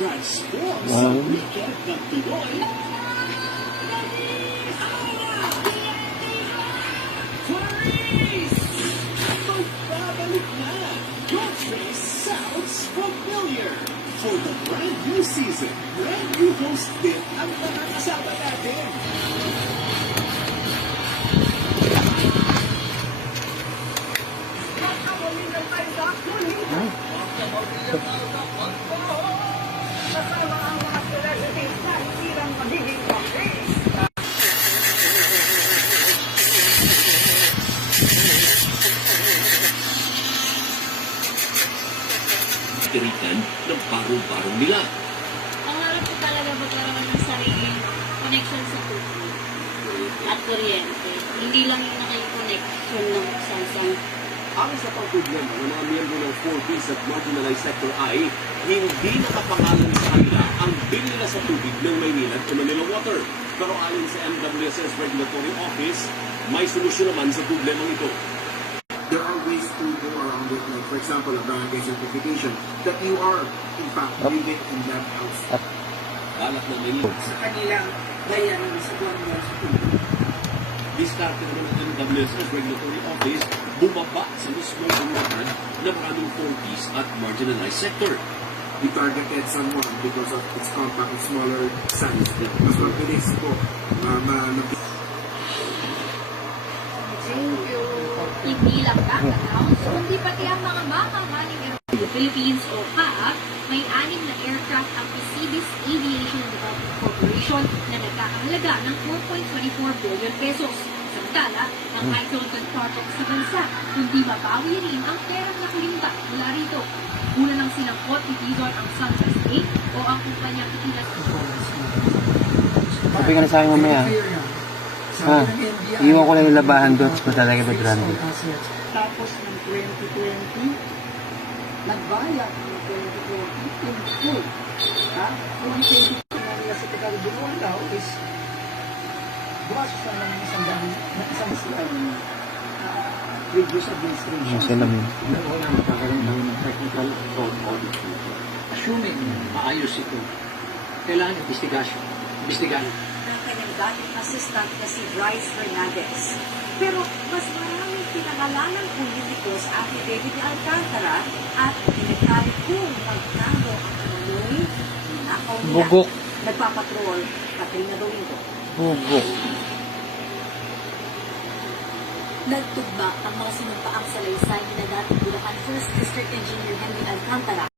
Transform sa weekend ng Pinoy. Clarice! Magbabalik na! Your face sounds familiar. For the brand new season, brand new host din ang mga kasama natin. Kasama ang mga celebrities na hindi lang magiging campaigns. Tirikan ng parong-parong nila. Pangarap ko talaga magkaroon ng sariling connection sa tubig at kuryente. Hindi lang yung nakakonnection ng Samsung. Ang sa pagproblema ng mga miyembro ng 4Ps at marginalized sector ay hindi nakapangalan sa kanila ang bill nila sa tubig ng Maynila at Manila Water. Pero ayon sa MWSS Regulatory Office, may solusyon naman sa problema ito. There are ways to go around it, like for example, a barangay certification that you are, in fact, living in that house. Balak ng Maynila. Sa kanilang bayaran sa buwan-buwan sa tubig. Diskarte naman ng MWSS Regulatory Office, bumaba sa mismong komunidad na maraming 4Ps at marginalized sector. We targeted someone because of its compact and smaller size. Mas mabilis po. Hindi lang backgrounds, kundi pati ang mga mamahaling aeroplano. Philippines o CAAP, may 6 na aircraft ang PCB's Aviation Development Corporation na nagkakahalaga ng 4.24 billion pesos. Samantala, ang icon contractor sa bansa, kundi mabawi rin ang perang nakulimbat mula rito. Una nang sinangkot ni Tizon ang Sunrise 8 o ang kumpanyang itinat. Sabi ka na sa akin mamaya. Iwan ko lang yung labahan doon kung talaga ba grande. Tapos ng 2020, nagbayad ng 2020 in full. Kung ang 2020 na nila sa Tagalog daw is bumastos na ng isang sila previous administration. Mas alam yun. Wala magkakaroon daw ng technical fraud audit. Assuming maayos ito, kailangan investigahan. Ng kanyang dating assistant na si Bryce Hernandez. Pero mas maraming pinangalanan politiko sa affidavit ni Alcantara at pinagkalit kung magkano ang umuloy nakaw nila. Bugok. Nagpapatrol, Katrina Domingo. Bugok. Nagtugma ang mga sinumpaang salaysay ni dating Bulacan First District Engineer Henry Alcantara